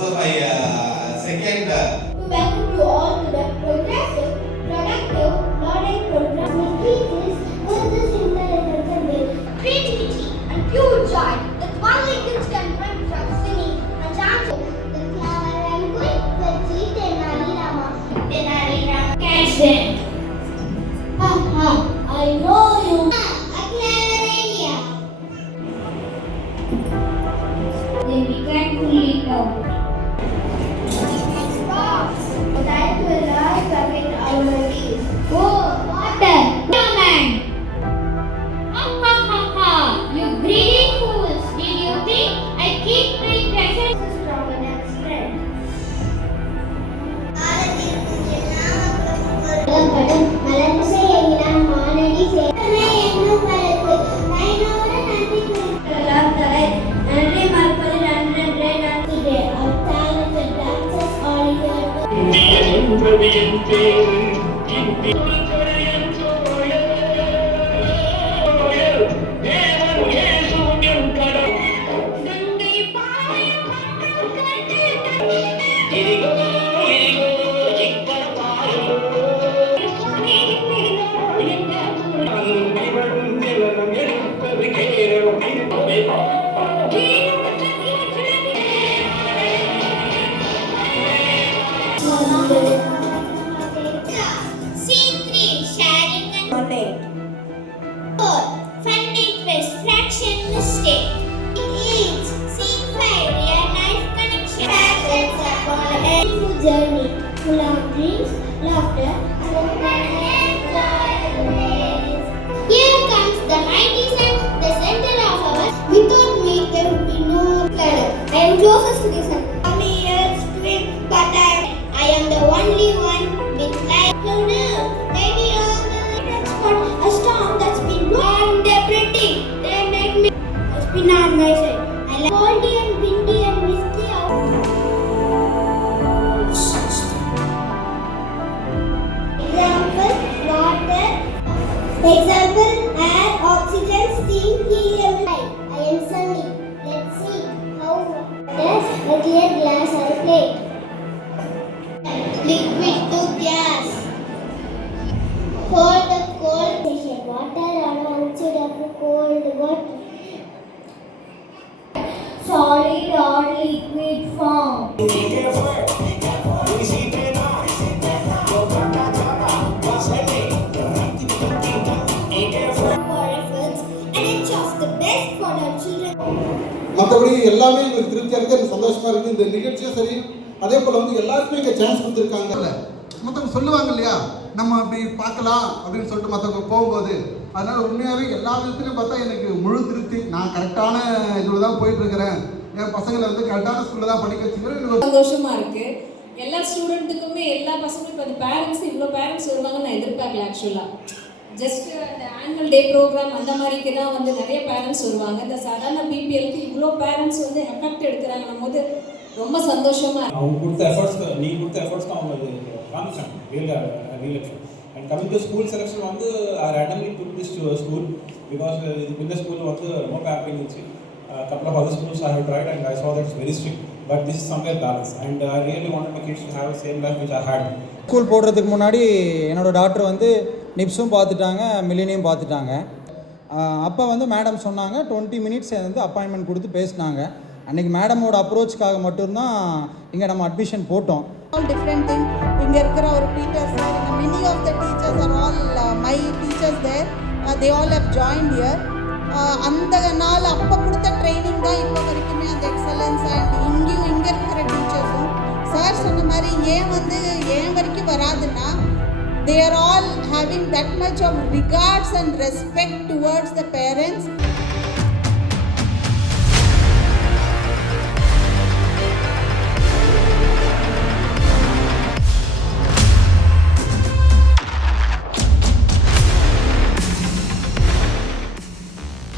This was my second. Welcome you all to the progressive, productive learning program which teaches business intelligence and creativity and pure joy that only kids can bring from singing and dancing. The clever and quick will cheat Tenali Rama. Catch them. Ha ha! I know you. A clever idea. Then we can pull it out. That will rise again our knees. Oh, water! Man! Ha ha ha ha! You greedy fools! Did you think I keep my treasures stronger than strength? மலர்ந்து எங்கினான் மானடி சேனை என்னும் வழக்கு நைனோட நன்றி குறிப்பிடலாத்தலை நன்றி மறுப்பது நன்றென்றே நன்றிதே அத்தாலத்து டான்சஸ் ஆடியர் இந்தியன் பேரு Indian journey full of dreams, laughter, and a planet. Here comes the mighty sun, the center of our. Without me, there would be no planet. I am closest to the sun. Many years twin, but I am the only one with light. No, maybe a storm that's been blown. They're pretty. They make me spin on my side. I like coldy and windy and misty out. Example, air, oxygen, steam, helium, light. I am sunny. Let's see how a clear glass or plate. Liquid to gas. Hold the cold pressure. Water on outside of the cold water. Solid or liquid form. மற்றபடி எல்லாமே எங்களுக்கு திருப்தியாக இருக்குது, எனக்கு சந்தோஷமாக இருக்குது. இந்த நிகழ்ச்சியும் சரி, அதே போல் வந்து எல்லாருக்குமே இங்கே சான்ஸ் கொடுத்துருக்காங்கல்ல. மற்றவங்க சொல்லுவாங்க இல்லையா, நம்ம அப்படி பார்க்கலாம் அப்படின்னு சொல்லிட்டு மற்றவங்க போகும்போது, அதனால் உண்மையாகவே எல்லா விதத்துலையும் பார்த்தா எனக்கு முழு திருப்தி. நான் கரெக்டான இதில் தான் போயிட்டுருக்கிறேன், என் பசங்களை வந்து கரெக்டான ஸ்கூலில் தான் படிக்க வச்சுக்கிறேன். சந்தோஷமாக இருக்குது. எல்லா ஸ்டூடெண்ட்டுக்குமே எல்லா பசங்களுக்கும் அந்த பேரண்ட்ஸ் இவ்வளோ பேரண்ட்ஸ் வருவாங்கன்னு நான் எதிர்பார்க்கல. ஆக்சுவலாக ஜஸ்ட் அந்த ஆனுவல் டே ப்ரோக்ராம் அந்த மாதிரிக்கு தான் வந்து நிறைய பேரண்ட்ஸ் வருவாங்க. இந்த சாதாரண பிபிஎலுக்கு இவ்வளோ பேரண்ட்ஸ் வந்து எஃபெக்ட் எடுக்கிறாங்கன்னும் போது ரொம்ப சந்தோஷமாக இருக்குது. அவங்க கொடுத்த எஃபர்ட்ஸ், நீ கொடுத்த எஃபர்ட்ஸ்க்கு அவங்க காமிச்சாங்க real. And coming to school selection வந்து ஐ randomly took this to a school because இந்த ஸ்கூல் வந்து ரொம்ப ஹாப்பியாக இருந்துச்சு. couple of other schools I have tried and I saw that it's very strict, but this is somewhere balanced and I really wanted my kids to have the same life which I had. School போடுறதுக்கு முன்னாடி என்னோடய டாக்டர் வந்து நிப்ஸும் பார்த்துட்டாங்க, மில்லினியும் பார்த்துட்டாங்க. அப்போ வந்து மேடம் சொன்னாங்க 20 மினிட்ஸ் வந்து அப்பாயின்மெண்ட் கொடுத்து பேசினாங்க. அன்றைக்கி மேடமோட அப்ரோச்சுக்காக மட்டும்தான் இங்கே நம்ம அட்மிஷன் போட்டோம். All different thing. இங்கே இருக்கிற ஒரு teachers, many of the teachers are all my teachers there. They all have joined here. அந்த நாள் அப்போ கொடுத்த ட்ரைனிங் தான் இப்போ வரைக்குமே அந்த எக்ஸலன்ஸ். அண்ட் இங்கே இருக்கிற டீச்சர்ஸும் சார் சொன்ன மாதிரி ஏன் வரைக்கும் வராதுன்னா, they are all having that much of regards and respect towards the parents.